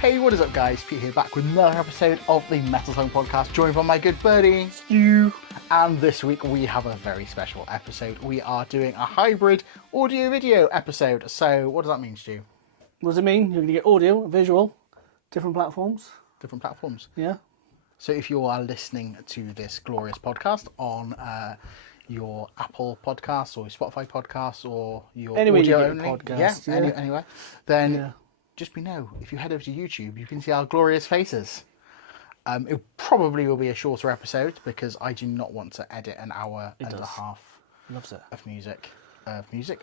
Hey, what is up, guys? Pete here, back with another episode of the Metal Song Podcast, joined by my good buddy, Stu. And this week we have a very special episode. We are doing a hybrid audio-video episode. So, what does that mean, Stu? What does it mean? You're going to get audio, visual, different platforms. Different platforms. Yeah. So, if you are listening to this glorious podcast on your Apple Podcasts or your Spotify Podcasts or your Anywhere audio you get only, your podcast, yeah. anywhere, then... Yeah. Just be know, if you head over to YouTube, you can see our glorious faces. It probably will be a shorter episode because I do not want to edit an hour and a half Loves it.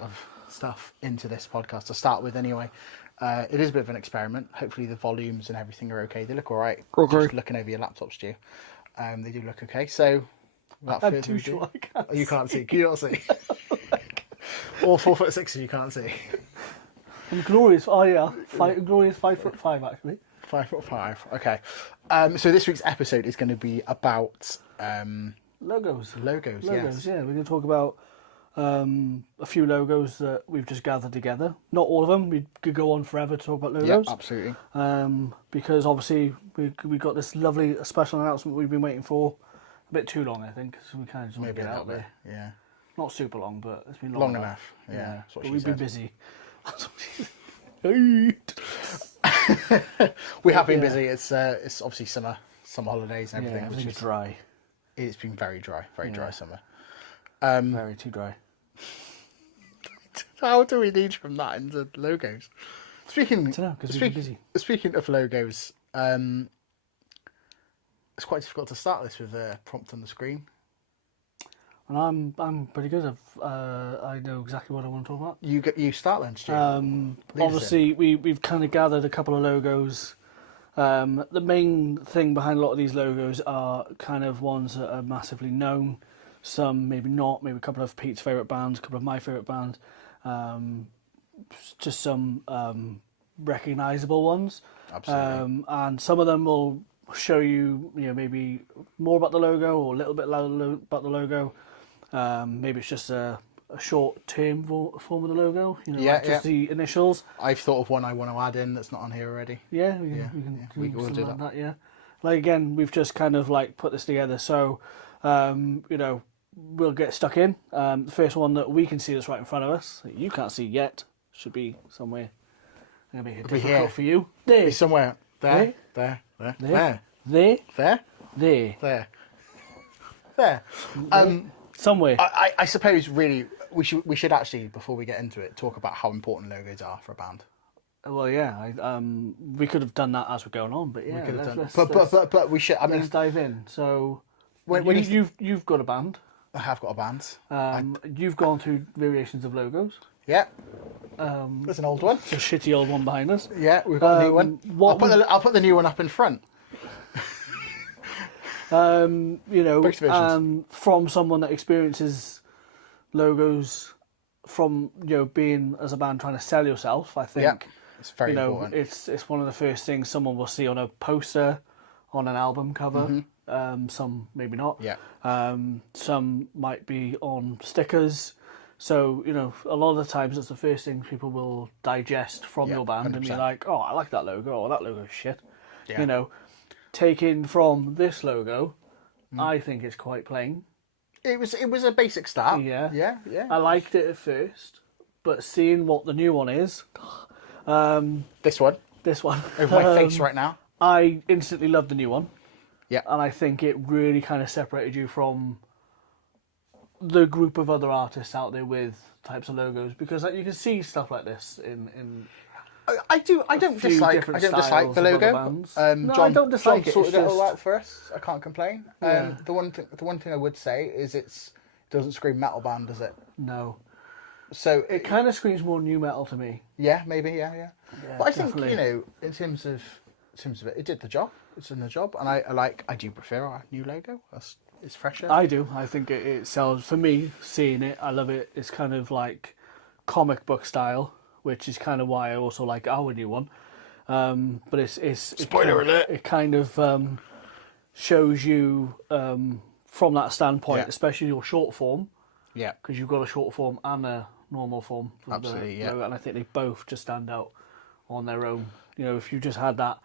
of stuff into this podcast to start with anyway. It is a bit of an experiment. Hopefully the volumes and everything are okay. They look all right. Okay. Just looking over your laptop, Stu. They do look okay. So, without I'm further too ado- short, I can't you can't see. Can you not see? All 4'6" you can't see. I'm glorious. Oh yeah, glorious 5'5" actually. 5'5". Okay. So this week's episode is going to be about Logos. logos. Yes. Yeah. We're going to talk about a few logos that we've just gathered together. Not all of them. We could go on forever to talk about Yeah, logos. absolutely. Because obviously we got this lovely special announcement we've been waiting for a bit too long, I think. So we kind of just want to Maybe get a it little out bit. there. Yeah. Not super long, but it's been Long enough. Yeah. Yeah. That's what But she we've said. been busy. We have been Yeah. busy. It's obviously summer holidays and everything. Yeah, which everything's is, dry. it's been very dry summer. Very too dry. How do we lead from that into logos? Speaking, dunno, 'cause we've been busy. Speaking of logos, it's quite difficult to start this with a prompt on the screen. And I'm pretty good. I know exactly what I want to talk about. You start then, Stu. Obviously, we've kind of gathered a couple of logos. The main thing behind a lot of these logos are kind of ones that are massively known. Some maybe not. Maybe a couple of Pete's favourite bands, a couple of my favourite bands. Just some recognisable ones. Absolutely. And some of them will show you, maybe more about the logo or a little bit about the logo. Maybe it's just a short-term form of the logo, just the initials. I've thought of one I want to add in that's not on here already. Yeah, we will do like that. Yeah, like again, we've just kind of like put this together, so we'll get stuck in. The first one that we can see that's right in front of us, that you can't see yet, should be somewhere. Gonna make it be difficult here. for you. There, It's somewhere there, There. there, there, there. somewhere. I suppose really we should actually, before we get into it, talk about how important logos are for a band. Well, yeah, we could have done that as we're going on, but yeah, We could have let's, done, but we should. I mean, let's dive in. So, when you've got a band. I have got a band. You've gone through variations of logos. Yeah, there's an old one. The shitty old one behind us. Yeah, we've got a new one. I'll put the new one up in front. Both versions. From someone that experiences logos from being as a band trying to sell yourself, I think. Yeah, it's very important. It's one of the first things someone will see on a poster, on an album cover. Some maybe not. Yeah. Some might be on stickers. So, a lot of the times it's the first thing people will digest from your band 100%. And be like, oh, I like that logo, or that logo's shit. Yeah. Taking from this logo, I think it's quite plain. It was a basic start. Yeah. Yeah. I liked it at first, but seeing what the new one is, This one over my face right now. I instantly loved the new one. Yeah. And I think it really kind of separated you from the group of other artists out there with types of logos, because you can see stuff like this in I don't dislike the logo. No, John, I don't dislike John it. sorted It's it all just- out for us. I can't complain. Yeah. The one thing I would say is it doesn't scream metal band, does it? No. So It kind of screams more new metal to me. yeah, maybe yeah. Yeah, But I think definitely. in terms of it did the job. It's in the job, and I do prefer our new logo. It's fresher. I do. I think it sells. For me, seeing it, I love it. It's kind of like comic book style, which is kind of why I also like our new one. But it's Spoiler alert. It kind of shows you from that standpoint, Yeah. especially your short form, Yeah. because you've got a short form and a normal form. Absolutely, yeah. And I think they both just stand out on their own. You know, if you just had that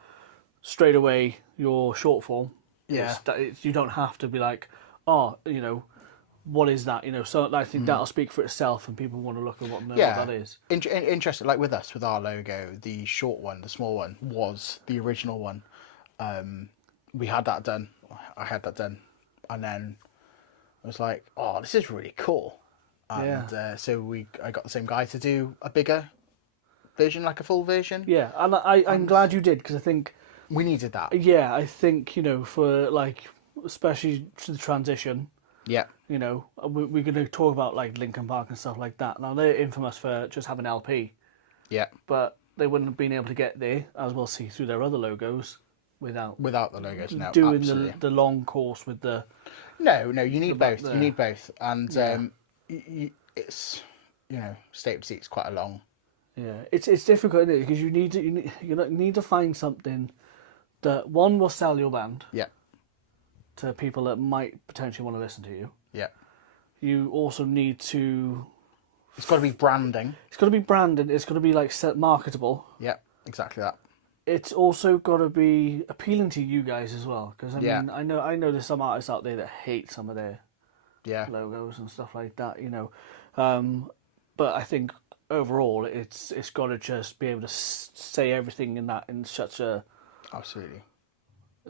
straight away, your short form, Yeah. you don't have to be like, oh, you know, what is that? You know, so I think that'll speak for itself, and people want to look at what that is. Interesting. Like with us, with our logo, the short one, the small one, was the original one. We had that done. I had that done, and then I was like, "Oh, this is really cool." And so I got the same guy to do a bigger version, like a full version. Yeah, and I'm glad you did, because I think We needed that. yeah, I think, you know, for like especially to the transition. Yeah. You know, we're going to talk about like Linkin Park and stuff like that. Now they're infamous for just having LP, Yeah. but they wouldn't have been able to get there, as we'll see through their other logos, without Without the logos, no. doing Absolutely. the long course with the. No, you need both. there. You need both, and it's, you know, State Seat's quite a long. Yeah, it's difficult, isn't it? Because you need to find something that one will sell your band Yeah. to people that might potentially want to listen to you. Yeah. You also need to. It's got to be branding. It's got to be branded. It's got to be like marketable. Yeah, exactly that. It's also got to be appealing to you guys as well, because I Yeah. mean, I know there's some artists out there that hate some of their Yeah. logos and stuff like that, you know. But I think overall, it's got to just be able to say everything in such a Absolutely.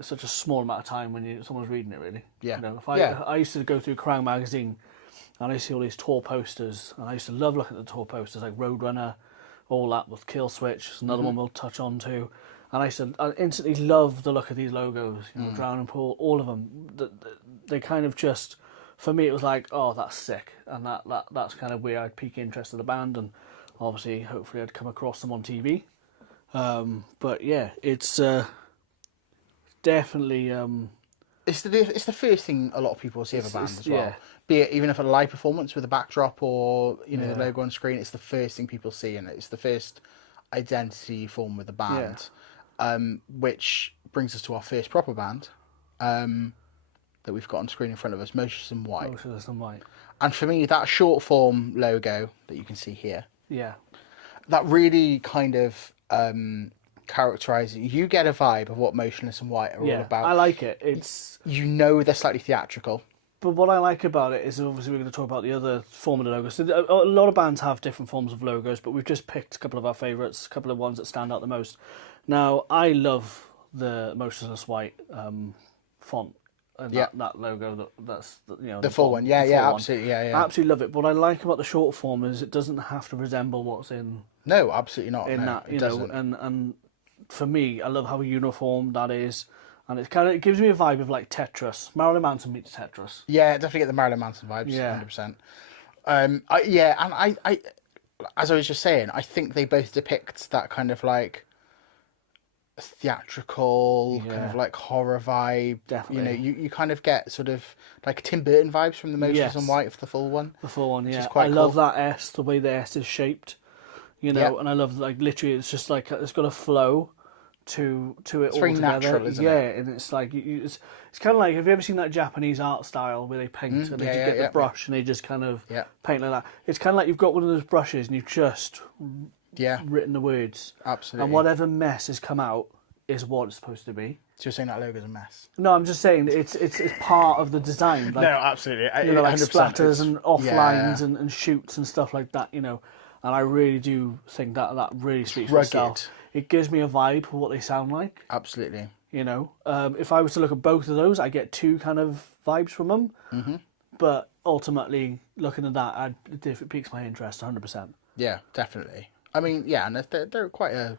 small amount of time when someone's reading it. Really, Yeah. You know, if Yeah. I used to go through Kerrang magazine, and I see all these tour posters, and I used to love looking at the tour posters, like Roadrunner, all that with Kill Switch. It's another one we'll touch on too. And I instantly love the look of these logos. You know, Drowning Pool, all of them. They kind of just, for me, it was like, oh, that's sick, and that's kind of where I'd pique interest in the band, and obviously, hopefully, I'd come across them on TV. But yeah, it's definitely. It's the first thing a lot of people see of a band it's- as well. yeah. Be it even if a live performance with a backdrop or, you know, the logo on screen, it's the first thing people see, and it's the first identity you form with the band. Which brings us to our first proper band that we've got on screen in front of us, Motionless in White. Motionless in White. And for me, that short form logo that you can see here, Yeah. that really kind of characterizes. You get a vibe of what Motionless in White are all Yeah, about. I like it. It's. You know they're slightly theatrical. But what I like about it is, obviously, we're going to talk about the other form of the logo. So a lot of bands have different forms of logos, but we've just picked a couple of our favourites, a couple of ones that stand out the most. Now, I love the Motionless White font and that logo. That's you know The full one, yeah, full one. absolutely, yeah. I absolutely love it. What I like about the short form is it doesn't have to resemble what's in No, absolutely not. in no, that, it you know. doesn't. And for me, I love how uniform that is, and it gives me a vibe of like Tetris. Marilyn Manson meets Tetris. Yeah, definitely get the Marilyn Manson vibes, Yeah. 100%. I, as I was just saying, I think they both depict that kind of like theatrical, kind of like horror vibe. Definitely. You know, you kind of get sort of like Tim Burton vibes from the Motionless in White for the full one. The full one, yeah. is quite I love cool. that S, the way the S is shaped, you know, Yeah. and I love, like, literally, it's just like, it's got a flow to it all very together. natural, isn't yeah, it? and it's like, it's kind of like, have you ever seen that Japanese art style where they paint and they yeah, just yeah, get the yeah. brush and they just kind of Yeah. paint like that? It's kind of like you've got one of those brushes and you've just Yeah, written the words. absolutely. And whatever mess has come out is what it's supposed to be. So you're saying that logo's a mess? No, I'm just saying it's part of the design. Like, absolutely. you know, like 100%. splatters and off yeah. lines and shoots and stuff like that, you know. And I really do think that really speaks for rugged. itself. It gives me a vibe for what they sound like, Absolutely. you know. If I was to look at both of those, I get two kind of vibes from them. Mm-hmm. But ultimately, looking at that, it piques my interest 100%. Yeah, definitely. I mean, yeah, and they're quite a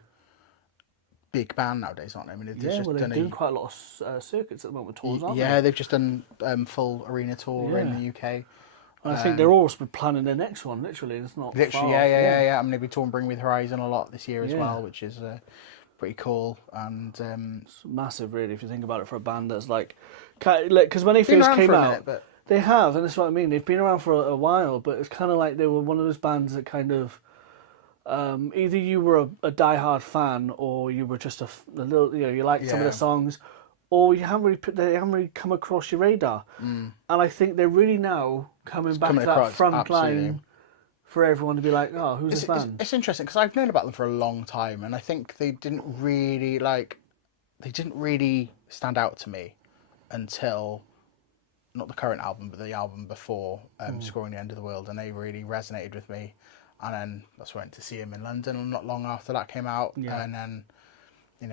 big band nowadays, aren't they? I mean, they've Yeah, just well, they're done doing quite a lot of circuits at the moment, tours, aren't yeah, they? they've just done full arena tour in Yeah. the UK. And I think they're also planning their next one, literally. It's not Literally, far yeah, off, yeah. I mean, they've been touring Bring Me the Horizon a lot this year as Yeah. well, which is pretty cool. And It's massive, really, if you think about it, for a band that's like... Because when they been first around came for a out... minute, but They have, and that's what I mean. They've been around for a while, but it's kind of like they were one of those bands that kind of either you were a diehard fan or you were just a little, you know, you liked some of Yeah. the songs, or they haven't really come across your radar. And I think they're really now coming back coming to that across, front absolutely. line for everyone to be like, oh, who's this band? It's interesting because I've known about them for a long time, and I think they didn't really stand out to me until not the current album, but the album before, Scoring the End of the World, and they really resonated with me. And then that's when I went to see him in London not long after that came out, and then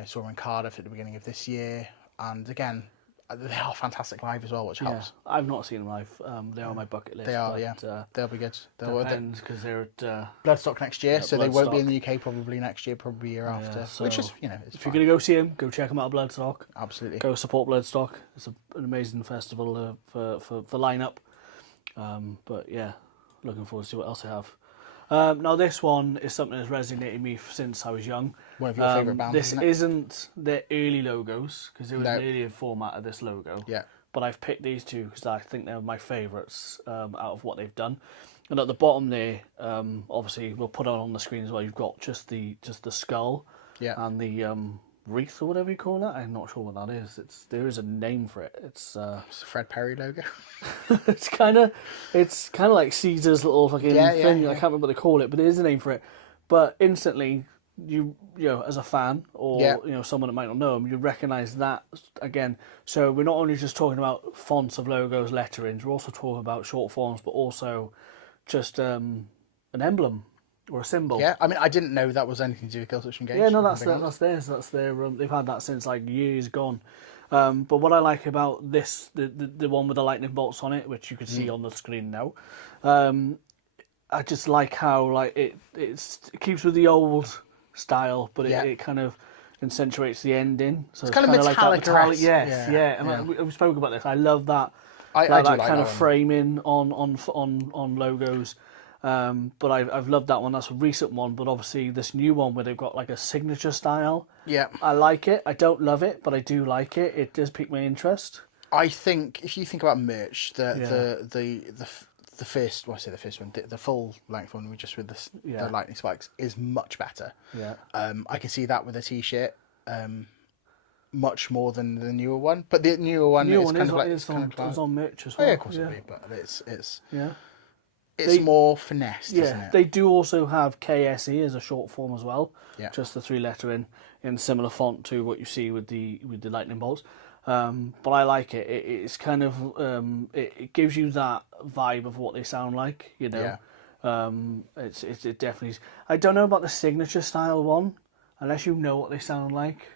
saw him in Cardiff at the beginning of this year, and again. They are fantastic live as well, which helps. I've not seen them live. They are on my bucket list. They are, but, they'll be good. Depends, because they're at... Bloodstock next year, so they won't be in Bloodstock. the UK probably next year, probably year after. so Which is, it's if fine. you're going to go see them, go check them out at Bloodstock. Absolutely. Go support Bloodstock. It's an amazing festival for lineup. But yeah, looking forward to see what else they have. Now this one is something that's resonated with me since I was young. One of your favourite bands, This isn't it? isn't their early logos, because there was No. an earlier format of this logo. Yeah. But I've picked these two because I think they're my favourites out of what they've done. And at the bottom there, obviously we'll put it on the screen as well. You've got just the skull, and the wreath or whatever you call that. I'm not sure what that is. There is a name for it. It's a Fred Perry logo. it's kind of like Caesar's little fucking thing. Yeah. I can't remember what they call it, but there is a name for it. But instantly, you as a fan or someone that might not know them, you recognise that again. So we're not only just talking about fonts of logos, letterings. We're also talking about short forms, but also just an emblem or a symbol. Yeah, I mean, I didn't know that was anything to do with Killswitch Engage. Yeah, no, that's theirs. That's their. They've had that since like years gone. But what I like about this, the one with the lightning bolts on it, which you can see on the screen now, I just like how like it keeps with the old style, but it kind of accentuates the ending. So it's kind of metallic. Yes, And we spoke about this. I love that. I do that like kind that of one. framing on logos. But I've loved that one. That's a recent one, but obviously this new one where they've got like a signature style. Yeah. I like it. I don't love it, but I do like it. It does pique my interest. I think if you think about merch, the first, well, I say the first one, the full length one, just with the lightning spikes, is much better. Yeah. I can see that with a t-shirt, much more than the newer one. But the newer one is kind of like it's on merch as Oh, well. yeah, of course it'll be, but it's more finessed, isn't it? They do also have KSE as a short form as well. Yeah. Just the 3 lettering in similar font to what you see with the lightning bolts. But I like it. It's kind of it gives you that vibe of what they sound like, Yeah. It definitely is. I don't know about the signature style one, unless you know what they sound like.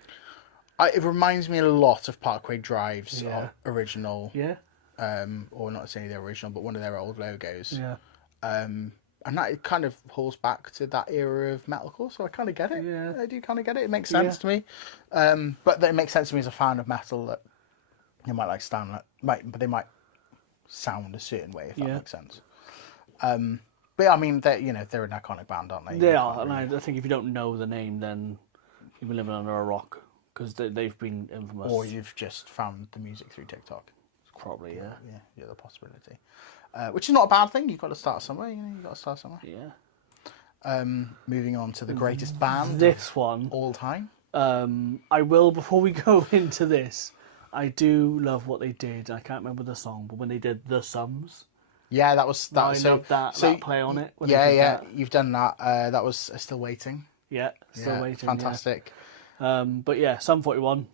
It reminds me a lot of Parkway Drive's Yeah. original, Yeah. or not necessarily the original, but one of their old logos. Yeah. And that it kind of pulls back to that era of metalcore, so I kind of get it. Yeah. I do kind of get it. It makes sense to me. But it makes sense to me as a fan of metal that they might but they might sound a certain way, if that makes sense. But I mean, they're an iconic band, aren't they? They are, and I think if you don't know the name, then you've been living under a rock, because they've been infamous. Or you've just found the music through TikTok. Probably, yeah. Yeah, the possibility. Which is not a bad thing. You've got to start somewhere. You've got to start somewhere. Yeah. Moving on to the greatest band This one, of all time. I will, before we go into this, I do love what they did. I can't remember the song, but when they did The Sums, Yeah, that was that. I love that play on it. When they Yeah, did yeah, that. you've done that. That was Still Waiting. Yeah, Still Yeah, Waiting. fantastic. Yeah. But yeah, Sum 41,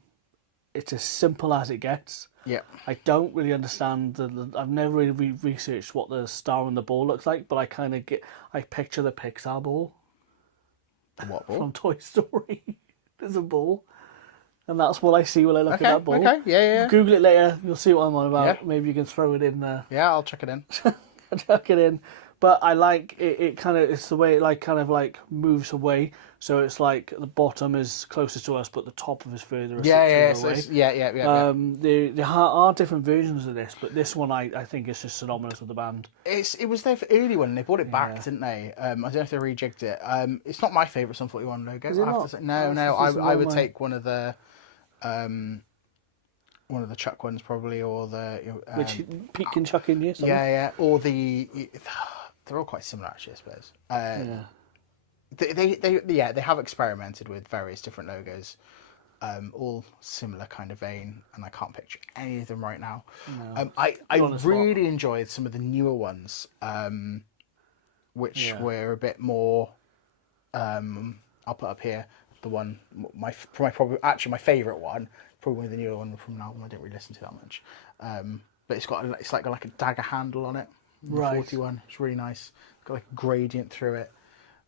it's as simple as it gets. Yeah. I don't really understand I've never really researched what the star on the ball looks like, but I picture the Pixar ball What ball? from Toy Story. There's a ball, and that's what I see when I look at that ball. Okay, yeah. Google it later, you'll see what I'm on about. Yeah. Maybe you can throw it in there. Yeah, I'll check it in. Chuck it in. But I like it. It kind of, it's the way it kind of moves away. So it's like the bottom is closest to us, but the top of is further away. Yeah. There are different versions of this, but this one I think is just synonymous with the band. It was their early one. They brought it back, didn't they? I don't know if they rejigged it. It's not my favourite Sum 41 logo. Is it I have not? to say. No. I would take one of the Chuck ones probably, or the Which Pete can chuck in here. yeah, or the. They're all quite similar, actually, I suppose. They have experimented with various different logos, all similar kind of vein, and I can't picture any of them right now. No. I really enjoyed some of the newer ones. which Yeah. were a bit more. I'll put up here the one probably actually my favourite one, probably the newer one from an album I didn't really listen to that much. But it's like a dagger handle on it. The Right. 41. It's really nice. It's got like a gradient through it.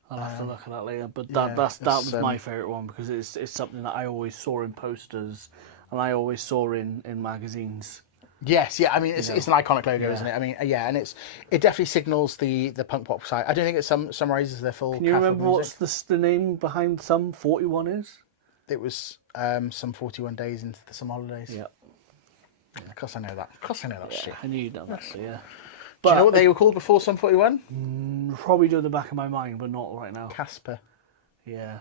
I'll have to look at that later. But yeah, that was it's, my favourite one because it's something that I always saw in posters and I always saw in magazines. Yes, yeah. I mean, it's an iconic logo, Yeah. isn't it? I mean, yeah, and it definitely signals the punk pop side. I don't think it summarizes their full. Can you catalog remember of what's music. the name behind Some 41 is? It was some 41 days into the summer holidays. Yeah. Yeah, of course I know that. Of course I know that shit. I knew you'd done that, so yeah. Do you know But what they were called before Sum 41? probably do in the back of my mind, but not right now. Casper. Yeah.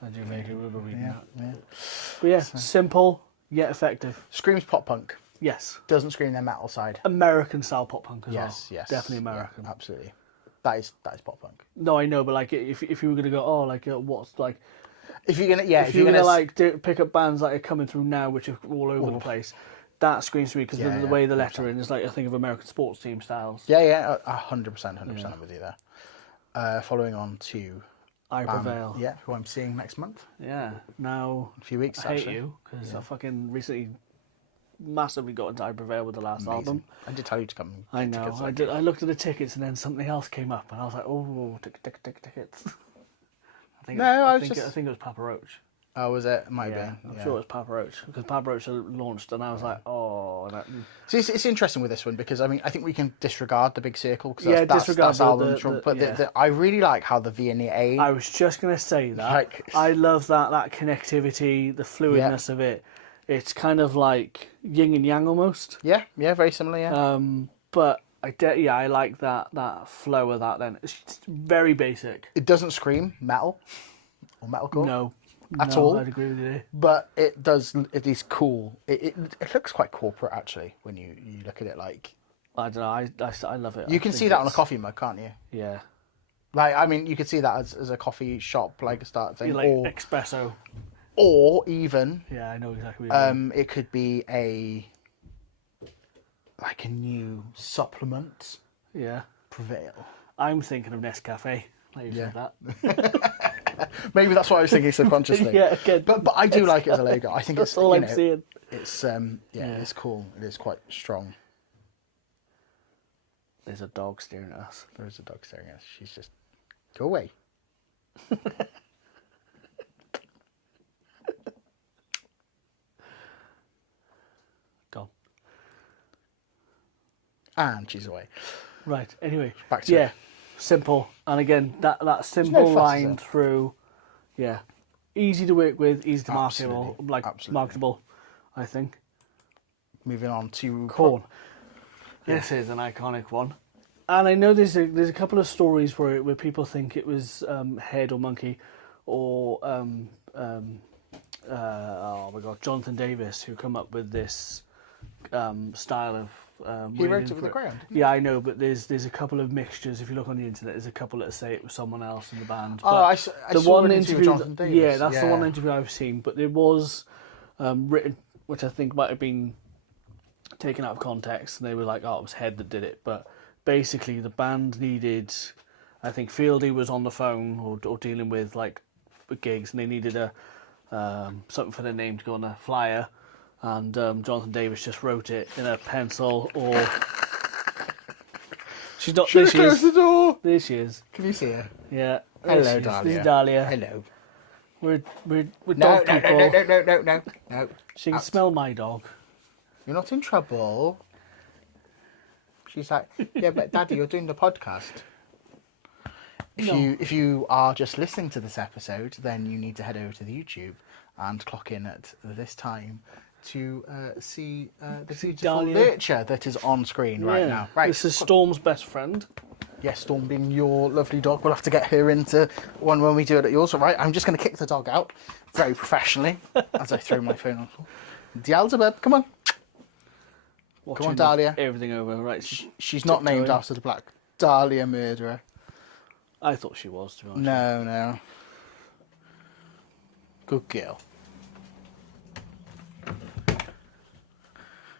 I do vaguely remember reading Yeah, that. yeah. But yeah, simple yet effective. Screams pop punk. Yes. Doesn't scream their metal side. American style pop punk as Yes, well. yes. Definitely American. Yeah, absolutely. That is pop punk. No, I know, but like if you were gonna go, what's like If you're gonna, yeah, if you're gonna pick up bands that are coming through now, which are all over the place, that screams to me because the way the lettering is like I think of American sports team styles. yeah, 100%, I'm with you there. Following on to I Prevail. yeah, who I'm seeing next month, Yeah. Now a few weeks I hate actually. you because I fucking recently massively got into I Prevail with the last album. I did tell you to come. I get know. tickets, I did. I looked at the tickets and then something else came up and I was like, oh, tickets. I think it was Papa Roach. Oh, was it? It might Yeah, be. I'm sure it was Papa Roach because Papa Roach launched and I was like, oh. So it's interesting with this one because I mean I think we can disregard the Big Circle because Yeah, disregard that's album, but yeah. I really like how the V&A. I was just gonna say that. Like- I love that connectivity, the fluidness of it. It's kind of like yin and yang almost. Yeah, very similar. Yeah, But I like that flow of that. Then it's just very basic. it doesn't scream metal or metalcore. No, At all? I'd agree with you. But it does. It is cool. It looks quite corporate actually when you look at it. Like I don't know. I love it. you I can think see that on a it's- coffee mug, can't you? Yeah, Like I mean, you could see that as a coffee shop like a start thing, like espresso. or even Yeah, I know exactly. What you mean. it could be a new supplement. Yeah, Prevail. I'm thinking of Nescafe. Like you said that. Maybe that's what I was thinking subconsciously. Yeah, again, But I do like it as a logo. I think that's it's all you I'm know, seeing. It's it's cool. It is quite strong. There's a dog staring at us. There is a dog staring at us. She's just go away. Gone. And she's away. Right. Anyway, Back to it. simple, and again that simple fuss, is line there? through, easy to work with, easy to Absolutely. marketable, I think. Moving on to Corn. This is an iconic one, and I know there's a couple of stories where people think it was Head or Monkey, or oh my god, Jonathan Davis who come up with this style of. He wrote waving it with the for- crayon. Yeah, I know, but there's a couple of mixtures. If you look on the internet, there's a couple that say it was someone else in the band. Oh, But I saw an interview with Jonathan Davis. yeah, that's the one interview I've seen. But it was written, which I think might have been taken out of context, and they were like, "Oh, it was Head that did it." But basically, the band needed. I think Fieldy was on the phone or dealing with like gigs, and they needed a something for their name to go on a flyer. And Jonathan Davis just wrote it in a pencil or. She's not. Should There have she closed is. the door. There she is. Can you see her? Yeah. There Hello, she is. Dahlia. This is Dahlia. Hello. We're No, dog no, people. no. She can smell my dog. You're not in trouble. She's like, yeah, but Daddy, you're doing the podcast. If you are just listening to this episode, then you need to head over to the YouTube and clock in at this time to see the beautiful Dahlia. literature that is on screen right now. Right. This is Storm's best friend. Yes, Storm being your lovely dog. We'll have to get her into one when we do it at yours. All right, I'm just going to kick the dog out very professionally as I throw my phone on. Beelzebub, come on. Watching Dahlia. Everything over. Right. She's not named Tiptoeing. after the Black Dahlia murderer. I thought she was, to be honest. No. Good girl.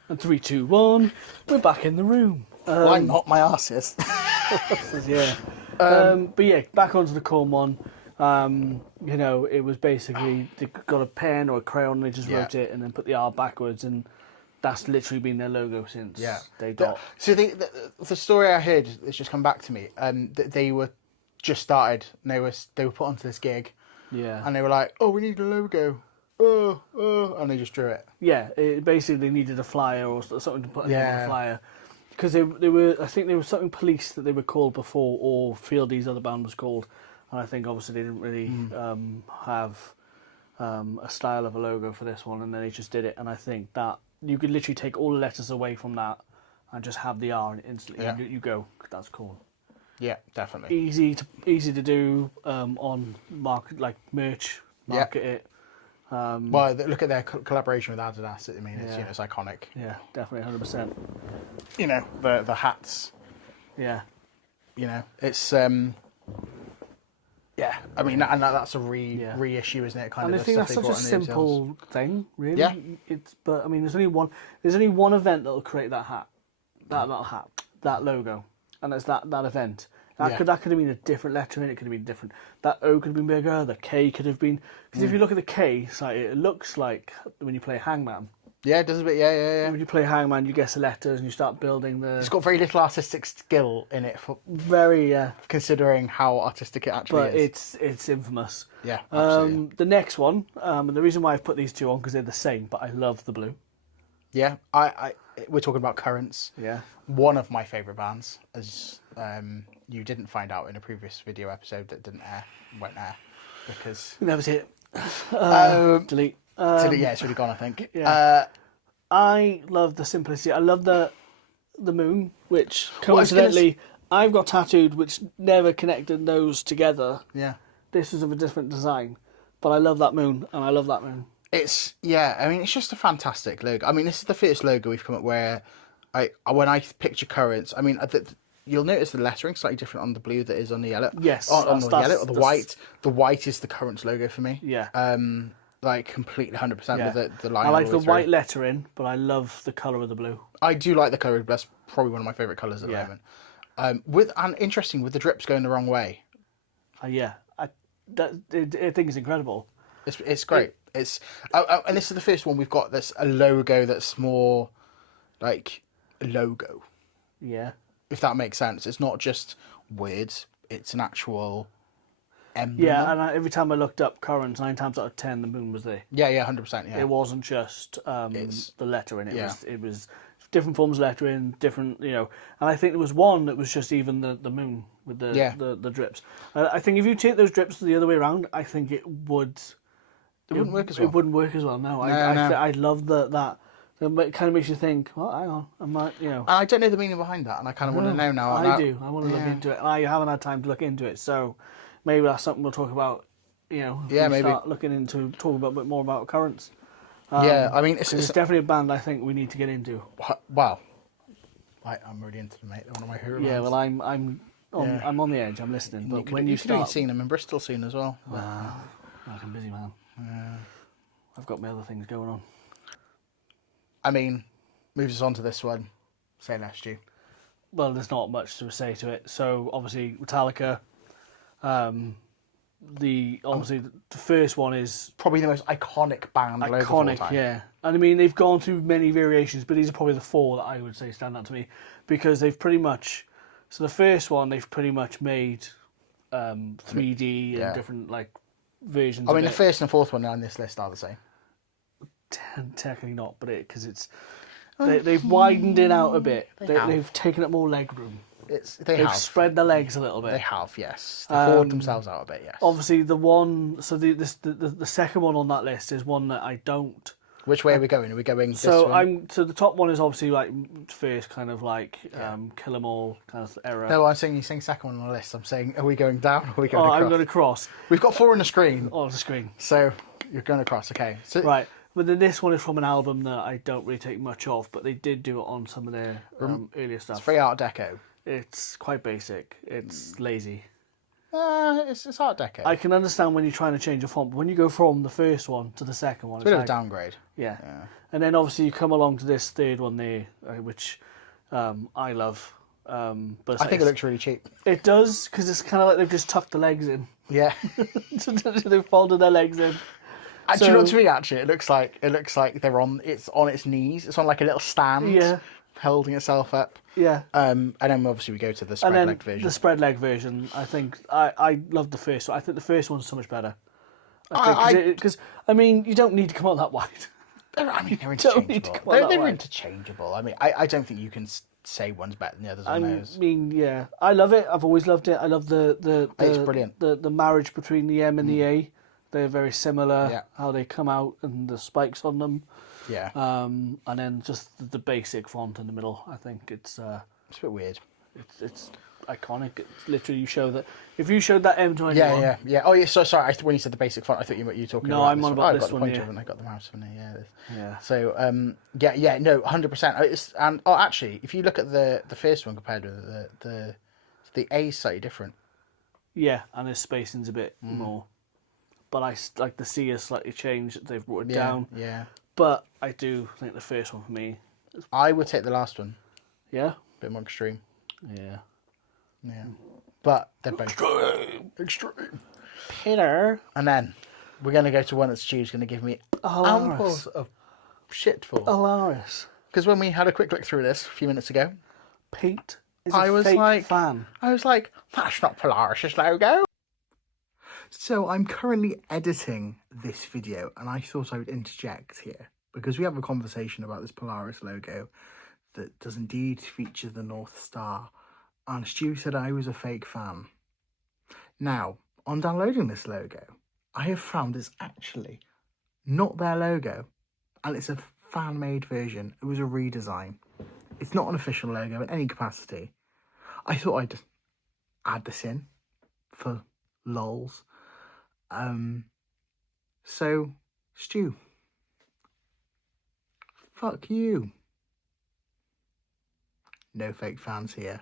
And 3, 2, 1. We're back in the room. Why not my arses? Yeah. But yeah, back onto the corn one. You know, it was basically they got a pen or a crayon and they just wrote it and then put the R backwards, and that's literally been their logo since day dot. So the story I heard has just come back to me. They were just started. And they were put onto this gig. Yeah. And they were like, "Oh, we need a logo." And they just drew it. Yeah, basically they needed a flyer or something to put on the flyer. Because they were, I think they were something Police that they were called before, or Fieldy's other band was called. And I think obviously they didn't really have a style of a logo for this one, and then they just did it. And I think that you could literally take all the letters away from that and just have the R and instantly you go, that's cool. Yeah, definitely. Easy to do on merch, market it. Well, look at their collaboration with Adidas. I mean, it's iconic. Yeah, definitely, 100%. You know, the hats. Yeah. You know, it's yeah. I mean, and that's a reissue, isn't it? And I think that's such a simple thing, really. Yeah. But I mean, there's only one event that'll create that hat, that logo, and it's that event. That could have been a different lettering. It could have been different. That O could have been bigger. The K could have been, because if you look at the K, it looks like when you play Hangman. Yeah, it does a bit. Yeah. When you play Hangman, you guess the letters and you start building the. It's got very little artistic skill in it for considering how artistic it actually is. But it's infamous. Yeah, absolutely. The next one, and the reason why I've put these two on because they're the same, but I love the blue. Yeah, we're talking about Currents. Yeah. One of my favourite bands, as you didn't find out in a previous video episode that won't air because you never see it. Delete. It's really gone, I think. Yeah. I love the simplicity. I love the moon, which coincidentally I've got tattooed, which never connected those together. Yeah. This is of a different design, but I love that moon, and I love that moon. It's it's just a fantastic logo. I mean, this is the first logo we've come up where when I picture Currents, I mean, you'll notice the lettering slightly different on the blue that is on the yellow. Yes, on the yellow or the white. The white is the Currents logo for me. Yeah. Like completely 100% with the line. I like the white lettering, but I love the colour of the blue. I do like the colour. That's probably one of my favourite colours at the moment. Interesting with the drips going the wrong way. I think it's incredible. It's great. And this is the first one we've got that's a logo that's more like a logo. Yeah. If that makes sense. It's not just words, it's an actual emblem. Yeah, and every time I looked up Currents, 9 times out of 10 the moon was there. Yeah, 100%. Yeah. It wasn't just the lettering. It was different forms of lettering, different, and I think there was one that was just even the moon with the drips. I think if you take those drips the other way around, I think it wouldn't work as well. It wouldn't work as well. No, I love that. It kind of makes you think, well, hang on, I might, And I don't know the meaning behind that, and I kind of want to know now. I do. I want to look into it. I haven't had time to look into it, so maybe that's something we'll talk about. Maybe start looking into talking a bit more about Currents. I mean, it's definitely a band I think we need to get into. Wow, I'm really into them, mate. They're one of my hero bands. Yeah, well, I'm on the edge. I'm listening, but when you start, you've seen them in Bristol soon as well. I'm busy, man. I've got my other things going on. I mean, moves us on to this one. Say less, Stu. Well, there's not much to say to it. So obviously Metallica. The first one is probably the most iconic band logo of all time. Yeah. And I mean, they've gone through many variations, but these are probably the 4 that I would say stand out to me, because they've pretty much. So the first one they've pretty much made 3D and different versions. I mean, the first and fourth one on this list are the same. Technically not, but because they've widened it out a bit. They've taken up more leg room. They've spread their legs a little bit. They have, yes. They forward themselves out a bit, yes. Obviously, the second one on that list is one that I don't. Which way are we going? Are we going this one? So the top one is obviously first kind of Kill 'Em All kind of era. No, I'm saying you're saying second one on the list. I'm saying, are we going down or are we going across? I'm going across. We've got 4 on the screen. On the screen. So you're going across, okay. So, right. But then this one is from an album that I don't really take much of, but they did do it on some of their earlier stuff. It's very Art Deco. It's quite basic. It's lazy. It's Art Deco. I can understand when you're trying to change a font, but when you go from the first one to the second one, it's a bit of a downgrade. Yeah. And then obviously you come along to this third one there, which I love. But it's I think it looks really cheap. It does, because it's kind of like they've just tucked the legs in. Yeah. They've folded their legs in. Actually, not to me. Actually, it looks like it's on its knees. It's on like a little stand. Yeah. Holding itself up. Yeah. And then obviously we go to the spread leg version. The spread leg version, I think I love the first one. I think the first one's so much better. Because I mean, you don't need to come out that wide. They're interchangeable. They're interchangeable. I mean, I don't think you can say one's better than the others on those. I mean, yeah, I love it. I've always loved it. I love it's brilliant. The marriage between the M and the A. They're very similar. Yeah. How they come out and the spikes on them. Yeah. And then just the basic font in the middle. I think it's a bit weird. It's iconic. It's literally you show that if you showed that M21. Yeah. Oh, yeah. So sorry. When you said the basic font, I thought you were talking about. No, I'm on about this one. I got the mouse on there. Yeah. So no, 100%. And actually, if you look at the first one compared with the A is slightly different. Yeah, and his spacing's a bit more. But I like the C is slightly changed. They've brought it down. Yeah. But I do think the first one for me. I would take the last one. Yeah. A bit more extreme. Yeah. Yeah. But they're both extreme. Peter. And then we're going to go to one that Stu's going to give me amples of shit for. Hilarious. Because when we had a quick look through this a few minutes ago, Pete is a fake fan. I was like, that's not Polaris' logo. So I'm currently editing this video and I thought I would interject here because we have a conversation about this Polaris logo that does indeed feature the North Star, and Stu said I was a fake fan. Now, on downloading this logo, I have found it's actually not their logo, and it's a fan-made version. It was a redesign. It's not an official logo in any capacity. I thought I'd add this in for lols. So, Stu, fuck you. No fake fans here.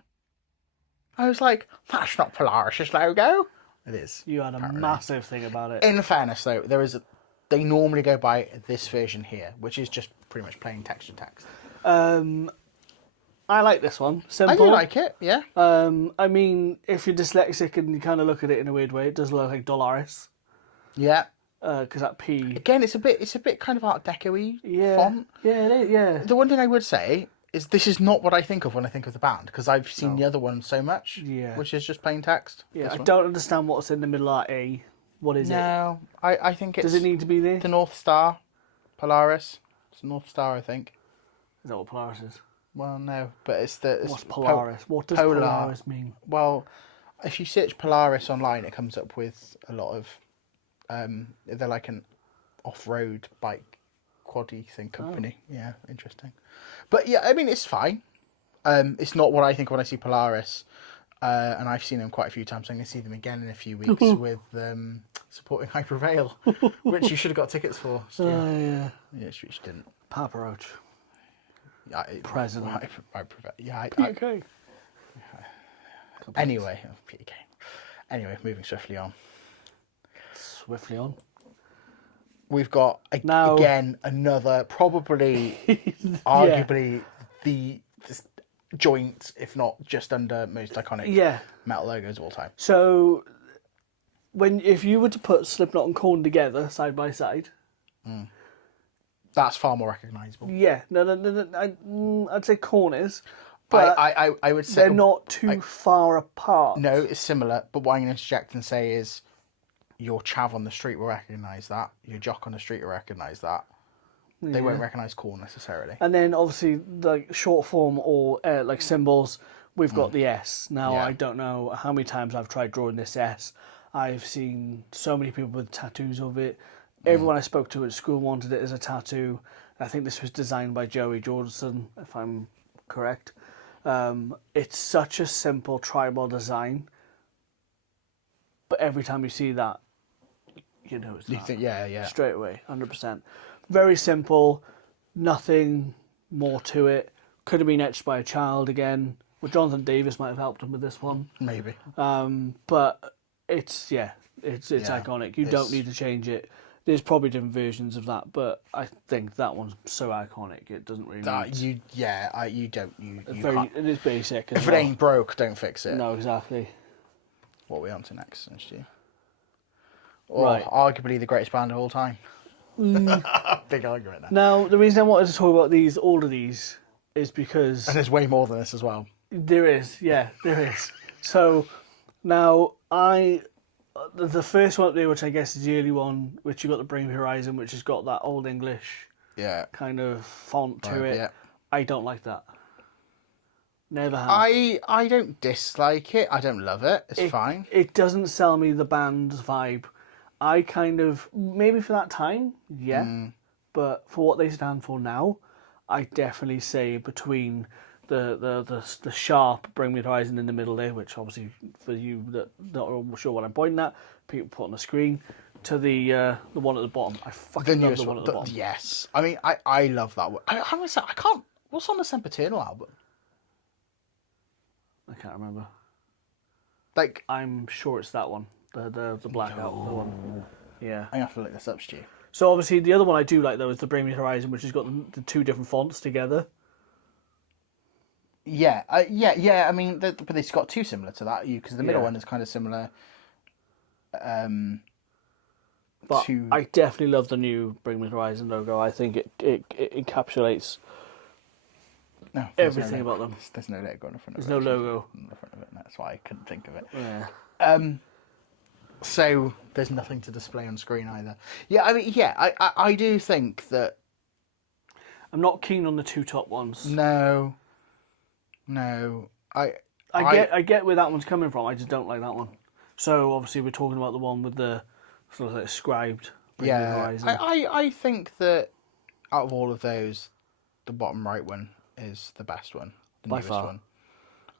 I was like, that's not Polaris' logo. It is. You had a massive thing about it. In fairness, though, they normally go by this version here, which is just pretty much plain texture text. I like this one. Simple. I do like it, yeah. I mean, if you're dyslexic and you kind of look at it in a weird way, it does look like Dolaris. Yeah. Because that P. Again, it's a bit kind of Art Deco-y font. Yeah, it is, yeah. The one thing I would say is this is not what I think of when I think of the band, because I've seen the other one so much, which is just plain text. Yeah, I don't understand what's in the middle of that A. What is it? No, I think it's... Does it need to be there? The North Star. Polaris. It's the North Star, I think. Is that what Polaris is? Well, no, but it's the... What's Polaris? What does Polaris mean? Well, if you search Polaris online, it comes up with a lot of... they're like an off-road bike quaddy thing company. Oh. Yeah, interesting. But yeah, I mean, it's fine. It's not what I think when I see Polaris. And I've seen them quite a few times. I'm going to see them again in a few weeks with supporting Hyperveil, which you should have got tickets for. So, yeah. Yeah, which you didn't. Papa Roach. President. PK. Anyway, PK. Anyway, moving swiftly on. We've got, again, another, probably, arguably, the joint, if not just under most iconic metal logos of all time. So, if you were to put Slipknot and Korn together, side by side... That's far more recognisable. Yeah. No, I'd say Korn is. But I would say... They're not too far apart. No, it's similar, but what I'm going to interject and say is your chav on the street will recognise that. Your jock on the street will recognise that. They won't recognise Korn necessarily. And then obviously like short form or like symbols, we've got the S. Now I don't know how many times I've tried drawing this S. I've seen so many people with tattoos of it. Everyone I spoke to at school wanted it as a tattoo. I think this was designed by Joey Jordison, if I'm correct. It's such a simple tribal design, but every time you see that, you know it's that. Straight away, 100%. Very simple, nothing more to it. Could have been etched by a child again. Well, Jonathan Davis might have helped him with this one. Maybe. But it's iconic. You don't need to change it. There's probably different versions of that, but I think that one's so iconic it doesn't really need. You Very, can't. it is basic. As If it well. ain't broke, don't fix it. No, exactly. What are we on to next, Stu? Or Right. arguably the greatest band of all time. Big argument there. Now, the reason I wanted to talk about all of these, is because And there's way more than this as well. there is. So now the first one up there, which I guess is the early one, which you got the Bring Me Horizon, which has got that old English Yeah. kind of font to Right, it. yeah. I don't like that. Never have. I don't dislike it. I don't love it. It's fine. It doesn't sell me the band's vibe. I kind of, maybe for that time, yeah. But for what they stand for now, I definitely say between the sharp Bring Me the Horizon in the middle there, which obviously for you that not sure what I'm pointing at, people put on the screen, to the one at the bottom. I fucking love the one at the bottom. Yes. I mean, I love that one. I must say, I can't. What's on the Sempiternal album? I can't remember. Like, I'm sure it's that one, the blackout one. Yeah. I have to look this up, Stu. So obviously the other one I do like though is the Bring Me Horizon, which has got the two different fonts together. Yeah, yeah. I mean, but it's got two similar to that. Because the middle Yeah. one is kind of similar. But to I definitely love the new Bring Me Horizon logo. I think it encapsulates no, there's everything no logo. about them. There's no logo in the front There's of no it. logo. In the front of it. That's why I couldn't think of it. Yeah. So there's nothing to display on screen either. Yeah, I mean, yeah, I do think that. I'm not keen on the two top ones. No. I get where that one's coming from. I just don't like that one. So obviously we're talking about the one with the sort of like scribed Bring Me Yeah, Horizon. I think that out of all of those, the bottom right one is the best one, the By newest far. one,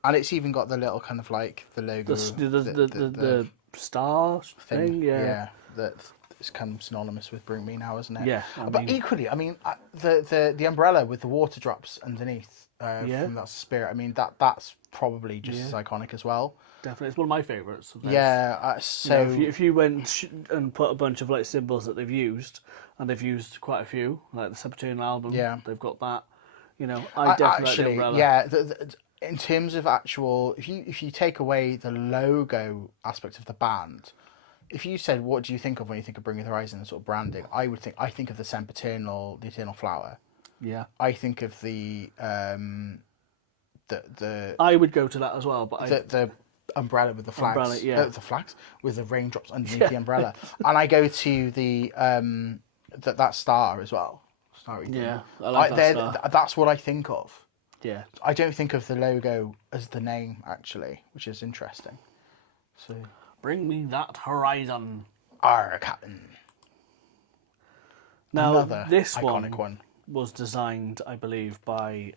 and it's even got the little kind of like the logo, the star thing. Yeah. that is kind of synonymous with Bring Me now, isn't it? Yeah, but equally, I mean, the umbrella with the water drops underneath, Yeah. from That's the Spirit. I mean, that's probably just as iconic as well. Definitely, it's one of my favourites. Yeah, so if you went and put a bunch of like symbols that they've used, and they've used quite a few, like the Sempiternal album, Yeah. they've got that. I definitely like the umbrella. yeah. In terms of actual, if you take away the logo aspect of the band, if you said what do you think of when you think of Bring Me the Horizon and sort of branding, I think of the Sempiternal, the Eternal Flower. Yeah. I think of the I would go to that as well, but the umbrella with the flags, Umbrella, yeah. the flags with the raindrops underneath the umbrella, and I go to the that star as well. Starry King. Yeah, I like that star. That's what I think of. yeah. I don't think of the logo as the name actually, which is interesting. So, Bring Me That Horizon. our Captain. Now Another this iconic one. was designed, I believe, by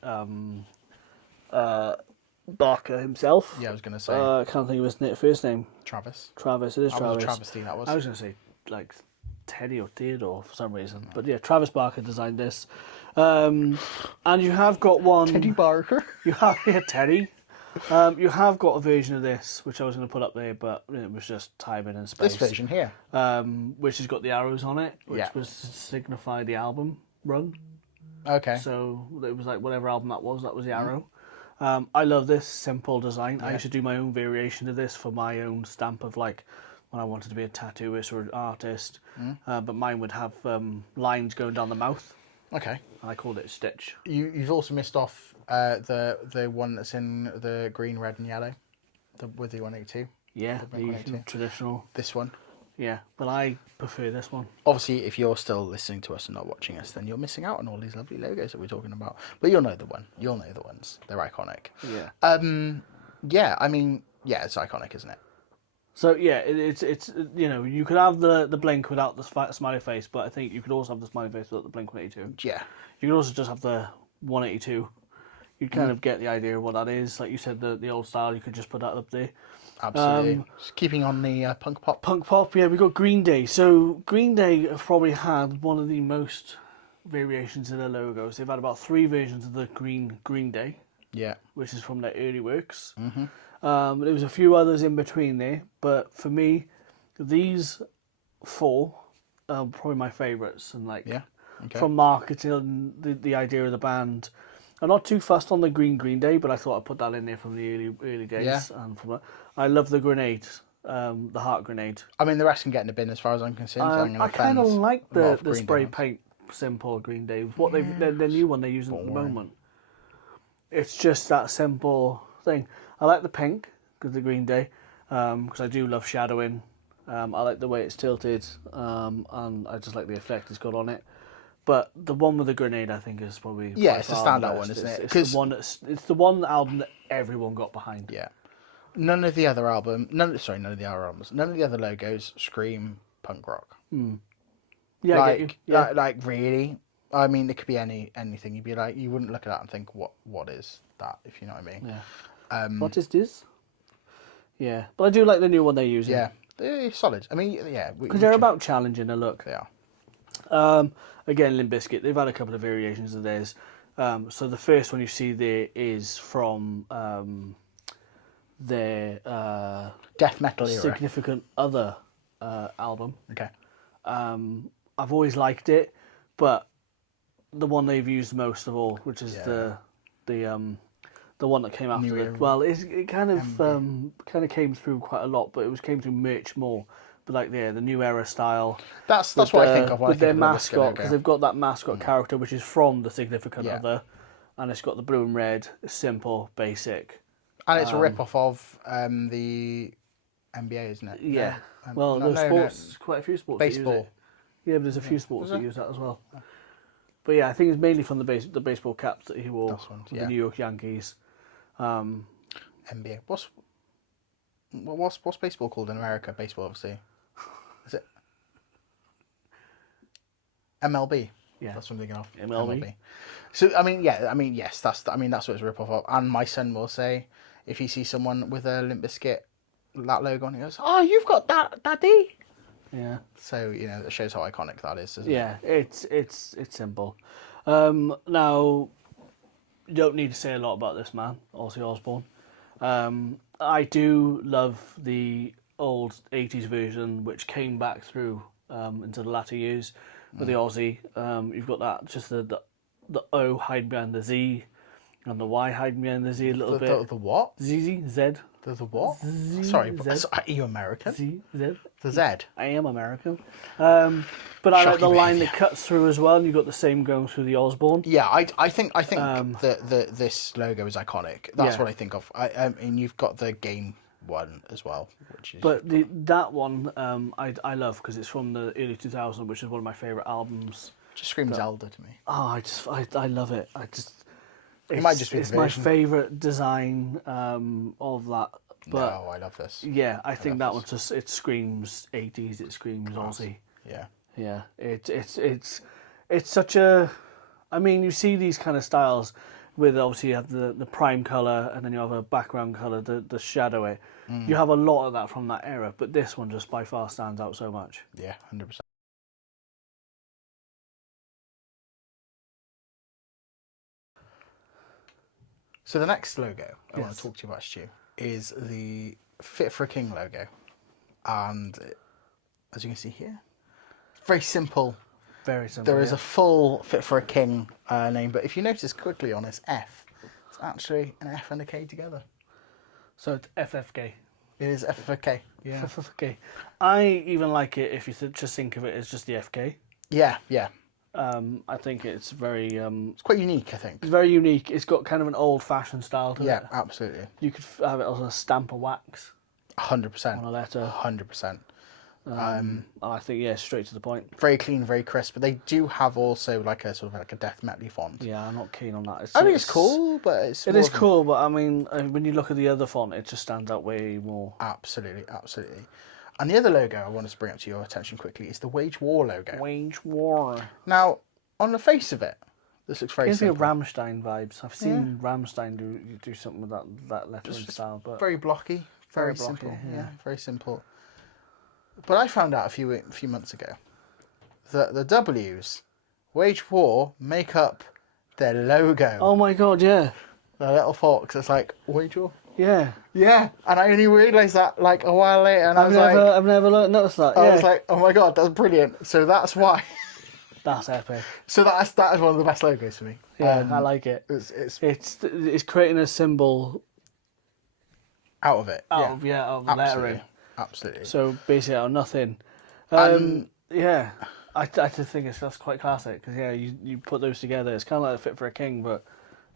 Barker himself. Yeah, I was gonna say I can't think of his first name. Travis. Travis. It is That Travis. was a travesty. That was. I was going to say like Teddy or Theodore for some reason, but yeah, Travis Barker designed this, and you have got one. Teddy Barker. You have Teddy. You have got a version of this, which I was going to put up there, but it was just time and space. This version here. Which has got the arrows on it, which Yeah. was to signify the album run. Okay. So it was like whatever album that was the arrow. I love this simple design. I used to do my own variation of this for my own stamp of like when I wanted to be a tattooist or an artist. But mine would have lines going down the mouth, Okay. and I called it a stitch. You've also missed off the one that's in the green, red, and yellow, with the 182. Yeah, The Blink 182. the traditional. This one. Yeah, but I prefer this one. Obviously, if you're still listening to us and not watching us, then you're missing out on all these lovely logos that we're talking about. But you'll know the one. You'll know the ones. They're iconic. Yeah. Yeah. I mean, yeah, it's iconic, isn't it? So yeah, it's you could have the Blink without the smiley face, but I think you could also have the smiley face without the Blink 182. Yeah. You could also just have the 182. You'd kind of get the idea of what that is. Like you said, the old style, you could just put that up there. Absolutely. Just keeping on the punk pop. Punk pop, yeah, we got Green Day. So Green Day have probably had one of the most variations in their logos. They've had about 3 versions of the Green Day, Yeah. which is from their early works. There was a few others in between there, but for me, these 4 probably my favourites, and like Yeah. Okay. from marketing, the idea of the band. I'm not too fussed on the Green Day, but I thought I'd put that in there from the early days. Yeah. And from that, I love the grenade, the heart grenade. I mean, the rest can get in the bin as far as I'm concerned. So I'm going to I kind of offend like a lot of the Green spray Day ones. paint simple Green Day. What the new one they're using at the Boring. moment. It's just that simple thing. I like the pink because the Green Day, because I do love shadowing. I like the way it's tilted, and I just like the effect it's got on it. But the one with the grenade, I think, is probably by It's the far standout best. one, isn't it? It's the one album that everyone got behind. Yeah. None of the other albums, none of the other logos scream punk rock. Yeah, I get you. Yeah. Like really. I mean, it could be anything. You'd be like, you wouldn't look at that and think, what is that? If you know what I mean. Yeah. What is this? Yeah, but I do like the new one they're using. Yeah, they're solid. I mean, yeah, because they're about challenging a look. They are. Again, Limp Bizkit, they've had a couple of variations of theirs. So the first one you see there is from their Death metal era. Significant Other album. Okay. I've always liked it, but the one they've used most of all, which is the one that came after it. Well, it kind of came through quite a lot, but came through merch more. But like the new era style. That's what I think of when with I think their of the mascot, because they've got that mascot character which is from the Significant Yeah. Other, and it's got the blue and red, simple, basic. And it's a rip-off of the NBA, isn't it? Yeah. No, Well, no, there's no, sports, quite a few sports. That use Baseball. it. Yeah, but there's a few sports that use that as well. But yeah, I think it's mainly from the baseball caps that he wore That's one, with the New York Yankees. NBA. What's baseball called in America? Baseball, obviously. Is it MLB? Yeah. That's what I'm thinking of. MLB. So yes, that's what it's a rip off of. And my son will say, if he sees someone with a Limp Bizkit that logo on, he goes, "Oh, you've got that, Daddy." Yeah. So it shows how iconic that is, doesn't Yeah, it's simple. Now, you don't need to say a lot about this man, Ozzy Osbourne. I do love the old 80s version, which came back through into the latter years with the Ozzy. You've got that, just the O hiding behind the Z, and the Y hiding behind the Z a little bit. The what? Z. The what? Sorry, but, are you American? Z. The Z. I am American. But I like the Shocking line behaviour. that cuts through as well, and you've got the same going through the Osbourne. Yeah, I think this logo is iconic. That's Yeah. what I think of. I mean, you've got the game one as well, which is. But that one I love because it's from the early 2000s, which is one of my favourite albums. just screams Zelda to me. Oh, I love it. It might just be the it's my version. favourite design of that. But No, I love this. yeah, I think love that one just it screams 80s. It screams Aussie. Yeah. Yeah, it's such a. I mean, you see these kind of styles with obviously you have the prime color and then you have a background color, the shadow it. You have a lot of that from that era, but this one just by far stands out so much. Yeah, 100%. So the next logo I want to talk to you about, Stu, is the Fit for a King logo. And as you can see here, very simple. Very simple. There is a full Fit for a King name, but if you notice quickly on its F, it's actually an F and a K together. So it's FFK. It is F for K. Yeah. FFK. I even like it if you just think of it as just the FK. Yeah. I think it's very It's quite unique, I think. it's very unique. It's got kind of an old-fashioned style to Yeah, it. absolutely. You could have it as a stamp of wax 100%. on a letter. 100%. I think straight to the point. Very clean, very crisp, but they do have also like a sort of like a death metal font. Yeah, I'm not keen on that. I mean, it's cool, but It is cool, but I mean, when you look at the other font, it just stands out way more. Absolutely. And the other logo I wanted to bring up to your attention quickly is the Wage War logo. Wage War. Now, on the face of it, this looks very Gives me simple. Rammstein vibes. I've seen Rammstein do something with that lettering style, but Very blocky, very blocky, simple. yeah. Very simple. But I found out a few months ago that the W's, Wage War, make up their logo. oh my god, yeah. The little fox. It's like Wage War. Yeah. Yeah, and I only realised that like a while later, and I've never noticed that. I Yeah. was like, oh my god, that's brilliant. So that's why. That's epic. So that is one of the best logos for me. Yeah, I like it. It's creating a symbol out of it. out of the absolutely, lettering. absolutely. So basically out of nothing. Yeah, I just think that's quite classic because you put those together. It's kind of like a Fit for a King, but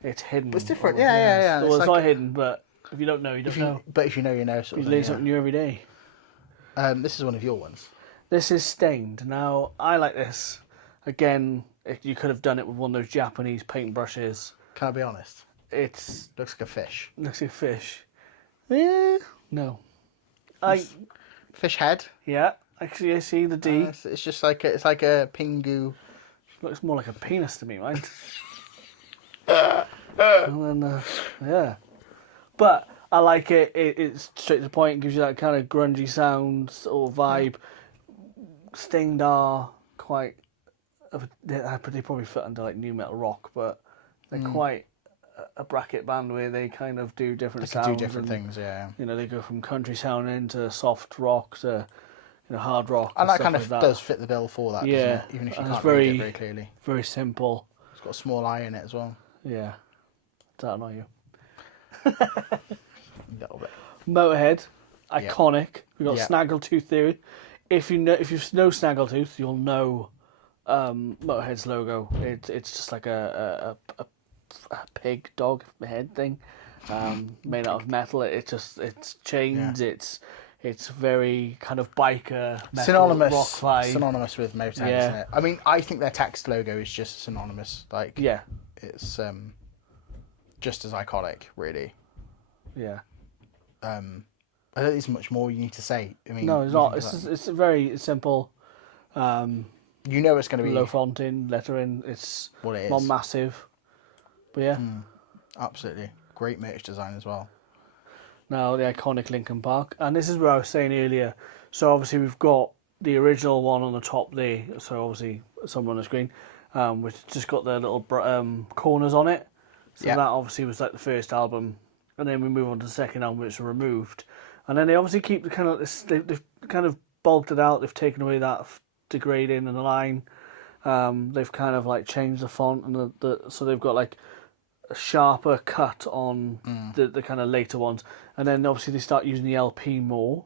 it's hidden. It's different. almost, Yeah. Well, it's like, not hidden, but if you don't know, you don't know. But if you know, you know. Sort You of learn thing, something new every day. This is one of your ones. This is Stained. Now I like this. Again, you could have done it with one of those Japanese paintbrushes. Can I be honest? It's Looks like a fish. looks like a fish. Yeah, no. I Fish head. yeah. Actually, I see the D. It's just like it's like a pingu. Looks more like a penis to me, right? And then, yeah. But I like it. It's straight to the point. Gives you that kind of grungy sound or vibe. Stained are quite. They probably fit under like new metal rock, but they're quite a bracket band where they kind of do different sounds. Do different things, yeah. You know, they go from country sound into soft rock to hard rock. And that kind of like that. does fit the bill for that, doesn't it? Even if you can't read it very clearly. Very simple. It's got a small eye in it as well. Yeah. Does that annoy you? A little bit. Motorhead, iconic. We've got Yeah. Snaggletooth Theory. If you know Snaggletooth, you'll know Motorhead's logo. It's just like a pig dog head thing, made out of metal. It's chains. Yeah. It's very kind of biker metal Synonymous, rock vibe. synonymous with Motown, Yeah. isn't it? I mean, I think their text logo is just synonymous. Like, Yeah, it's just as iconic, really. yeah. I don't think there's much more you need to say. I mean, No, it's not. It's very simple. You know it's going to be Low fonting, lettering. It's what it is. not massive, but yeah. Absolutely. Great merch design as well. Now the iconic Linkin Park, and this is where I was saying earlier. So obviously we've got the original one on the top there. So obviously somewhere on the screen, which just got the little corners on it. So Yeah. that obviously was like the first album, and then we move on to the second album, which was removed. And then they obviously keep the kind of this. They've kind of bulked it out. They've taken away that degrading and the line. They've kind of like changed the font and so they've got like a sharper cut on the kind of later ones, and then obviously they start using the LP more.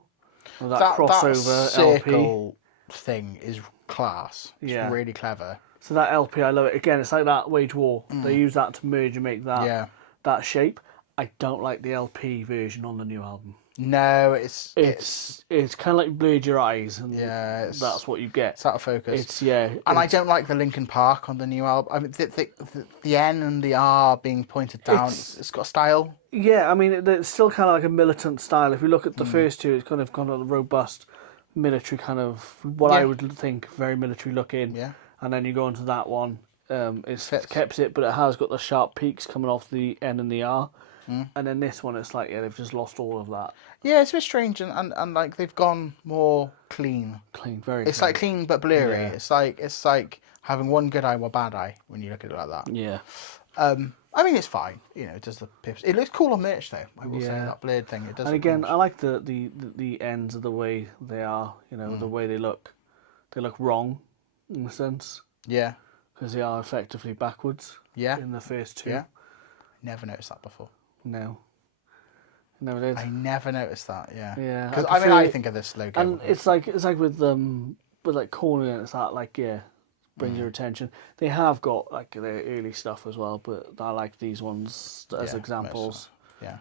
That crossover that circle LP thing is class. It's Yeah. really clever. So that LP, I love it. Again, it's like that Wage War. They use that to merge and make that shape. I don't like the LP version on the new album. No, it's kind of like blurred your eyes, and it's that's what you get. It's out of focus. And I don't like the Linkin Park on the new album. I mean, the N and the R being pointed down. It's got style. Yeah, I mean, it's still kind of like a militant style. If you look at the first two, it's kind of a robust military kind of what I would think very military looking. Yeah. And then you go into that one. It's Fits. kept it, but it has got the sharp peaks coming off the N and the R. And then this one, it's like they've just lost all of that. Yeah, it's a bit strange, and like they've gone more clean. Clean, very. It's clean. like clean but blurry. Yeah. It's like having one good eye, one bad eye when you look at it like that. Yeah. I mean, it's fine. You know, it does the pips. It looks cool on merch though. I will say Yeah. that blurred thing. It does. And look again, cool. I like the ends of the way they are. You know, the way they look. They look wrong, in a sense, Yeah. because they are effectively backwards. Yeah. In the first two. Yeah. Never noticed that before. No. Never did. I never noticed that. Yeah. Yeah, Because I I mean, prefer- I think of this logo. And it's like with like Corny, and it's that like brings your attention. They have got like their early stuff as well, but I like these ones as Yeah, examples. Yeah.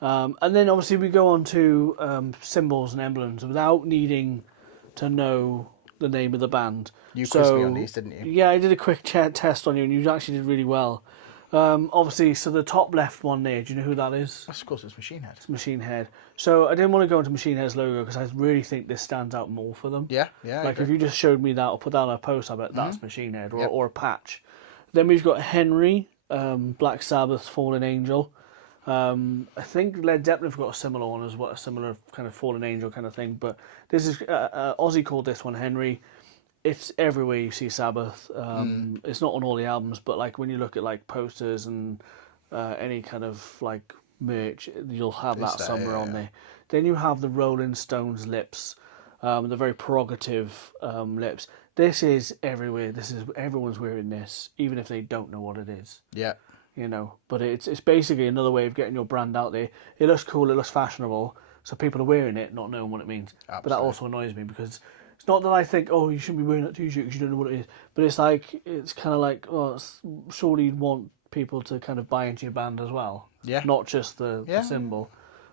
And then obviously we go on to symbols and emblems without needing to know the name of the band. You quizzed me on these, didn't you? Yeah, I did a quick test on you, and you actually did really well. Obviously, so the top left one there, do you know who that is? Of course, it's Machine Head. It's Machine Head. So I didn't want to go into Machine Head's logo because I really think this stands out more for them. Yeah. Yeah. I Like agree. if you just showed me that or put that on a post, I bet that's Machine Head or, Yep. or a patch. Then we've got Henry, Black Sabbath's Fallen Angel. I think Led Zeppelin have got a similar one as well, a similar kind of Fallen Angel kind of thing. But this is Ozzy called this one Henry. It's everywhere you see Sabbath. It's not on all the albums, but like when you look at like posters and any kind of like merch, you'll have that there, somewhere yeah, on yeah. there. Then you have the Rolling Stones lips, the very prerogative lips. This is everywhere. Everyone's wearing this, even if they don't know what it is. Yeah. You know, but it's basically another way of getting your brand out there. It looks cool, it looks fashionable, so people are wearing it, not knowing what it means. But that Absolutely. also annoys me because it's not that I think, oh, you shouldn't be wearing that t-shirt because you don't know what it is. But it's like, it's kind of like, well, surely you'd want people to kind of buy into your band as well. Yeah. Not just the Yeah. symbol.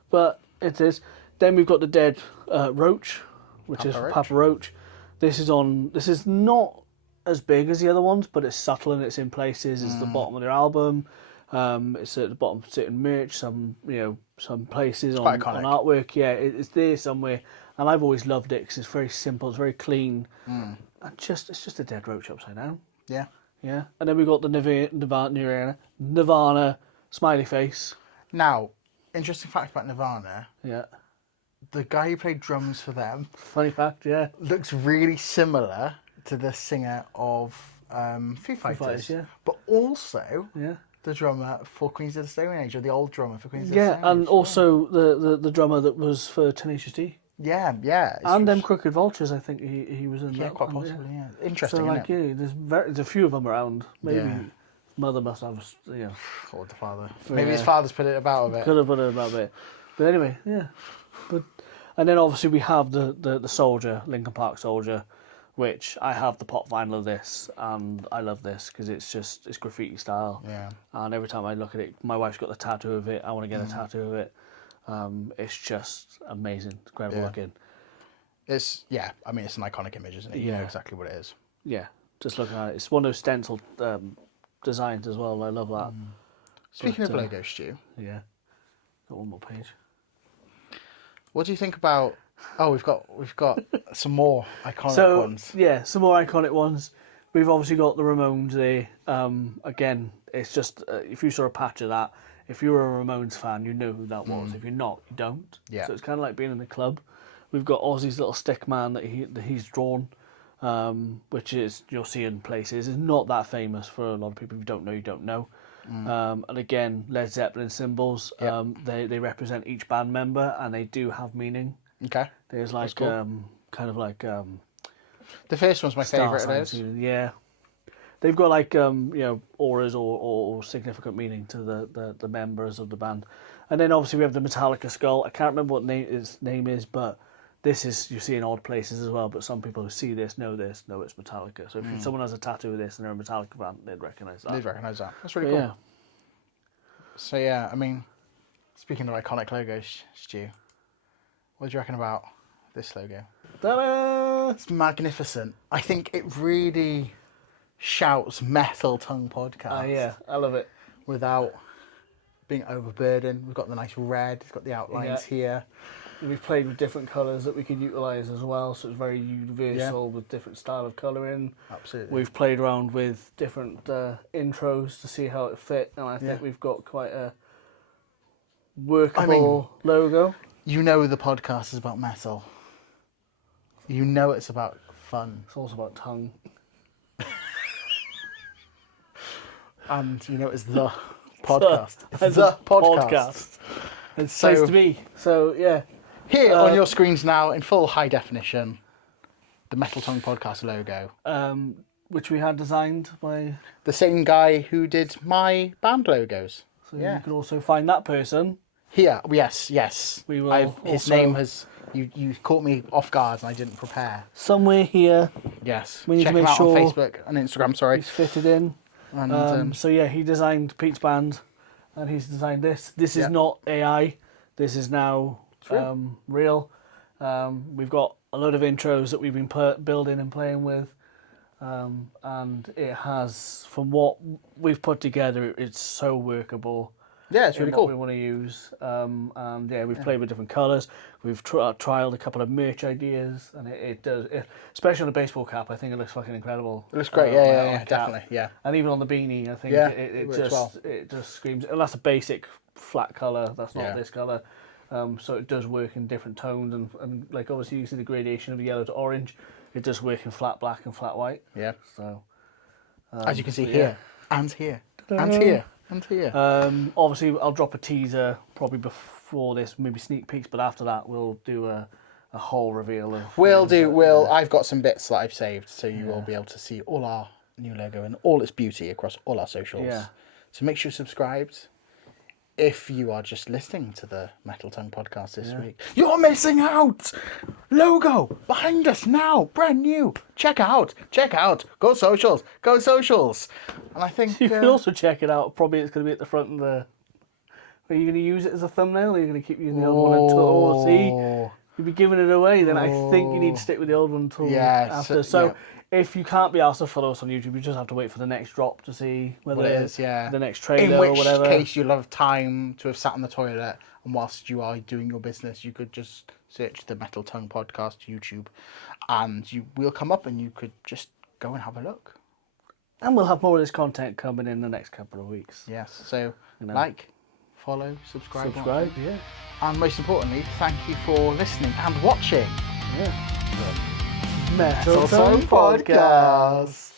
But it is. Then we've got the Dead Roach, which Papa is Roach. Papa Roach. This is not as big as the other ones, but it's subtle and it's in places. It's the bottom of their album. It's at the bottom of certain merch. Some places on quite iconic. artwork. Yeah, it's there somewhere. And I've always loved it because it's very simple. It's very clean. And it's just a dead roach upside down. Yeah. Yeah. And then we've got the Nirvana smiley face. Now, interesting fact about Nirvana: Yeah. the guy who played drums for them Funny fact. Yeah. looks really similar to the singer of Foo Fighters. Fighters, yeah. But also Yeah. the drummer for Queens of the Stone Age, or the old drummer for Queens of the Yeah, Stone Age. and also the drummer that was for Tenacious D. Yeah, yeah. And them Crooked Vultures, I think he was in Yeah, that quite one, possibly, yeah. So Interesting, like, isn't it? yeah, there's a few of them around. Maybe Yeah. mother must have, Or the father. Maybe his Yeah. father's put it about a bit. could have put it about a bit. But anyway, yeah. And then obviously we have the Soldier, Linkin Park Soldier, which I have the pop vinyl of this, and I love this because it's graffiti style. Yeah. And every time I look at it, my wife's got the tattoo of it. I want to get a tattoo of it. It's just amazing, incredible Yeah. looking. It's an iconic image, isn't it? You know Yeah. exactly what it is. Yeah, just looking at it. It's one of those stencil designs as well. I love that. Speaking But, of logo, Stu, Yeah. Got one more page. what do you think about? Oh, we've got some more iconic So, ones. yeah, some more iconic ones. We've obviously got the Ramones there. Again, it's just, if you saw a patch of that, if you were a Ramones fan, you know who that was. If you're not, you don't. Yeah. So it's kind of like being in the club. We've got Ozzy's little stick man that he's drawn, which is, you'll see in places. It's not that famous for a lot of people. If you don't know, you don't know. And again, Led Zeppelin symbols. Yep. They represent each band member, and they do have meaning. Okay. There's like cool. kind of like The first one's my star favourite of signs. those. Yeah, they've got like auras or significant meaning to the members of the band. And then obviously we have the Metallica skull. I can't remember what its name is, but this is, you see in odd places as well. But some people who see this know it's Metallica. So if someone has a tattoo of this and they're a Metallica fan, they'd recognise that. They'd recognise that. That's really But cool. yeah. So yeah, I mean, speaking of iconic logos, Stu, what do you reckon about this logo? Ta-da! It's magnificent. I think it really shouts Metal Tongue Podcast. Yeah, I love it. Without being overburdened. We've got the nice red. It's got the outlines here. We've played with different colours that we could utilise as well, so it's very universal with different style of colouring. Absolutely. We've played around with different intros to see how it fit, and I think we've got quite a workable logo. You know the podcast is about metal. You know it's about fun. It's also about tongue. And you know it's the podcast. It's The the podcast. It's So- supposed to be. So, yeah. Here on your screens now, in full high definition, the Metal Tongue Podcast logo. Which we had designed by... The same guy who did my band logos. So Yeah. you can also find that person. Here, yes. We will his also- name has... You caught me off guard and I didn't prepare. Somewhere here, Yes. We need Check to him make out sure on Facebook and Instagram, sorry. he's fitted in. And So yeah, he designed Pete's band, and he's designed this. This is Yeah. not AI. This is now real. We've got a load of intros that we've been building and playing with, and it has, from what we've put together, it's so workable. yeah, it's in really what cool. we want to use. And yeah, we've played with different colours. We've trialed a couple of merch ideas, and it does, especially on the baseball cap. I think it looks fucking incredible. It looks great, on yeah, the cap. definitely, yeah. And even on the beanie, I think Yeah, it it works just well. it just screams. And that's a basic flat colour. That's not Yeah. this colour. So it does work in different tones, and like obviously you see the gradation of yellow to orange. It does work in flat black and flat white. Yeah. So As you can see yeah. here, and here, and here, and here. obviously I'll drop a teaser probably before this, maybe sneak peeks, but after that we'll do a whole reveal of... I've got some bits that I've saved, so you will be able to see all our new logo and all its beauty across all our socials. Yeah. So make sure you're subscribed. If you are just listening to the Metal Tongue podcast this week, you're missing out! Logo behind us now, brand new. Check out. Go socials. And I think You can also check it out. Probably it's going to be at the front of the... Are you going to use it as a thumbnail, or are you going to keep using the old one until... see, you'll be giving it away. Then I think you need to stick with the old one until after. So if you can't be asked to follow us on YouTube, you just have to wait for the next drop to see whether it is the next trailer or whatever. In which case you'll have time to have sat in the toilet, and whilst you are doing your business, you could just search the Metal Tongue podcast YouTube, and you will come up, and you could just go and have a look. And we'll have more of this content coming in the next couple of weeks. Yes, so like, follow, subscribe, yeah. And most importantly, thank you for listening and watching. Yeah. Metal Tongue Podcast.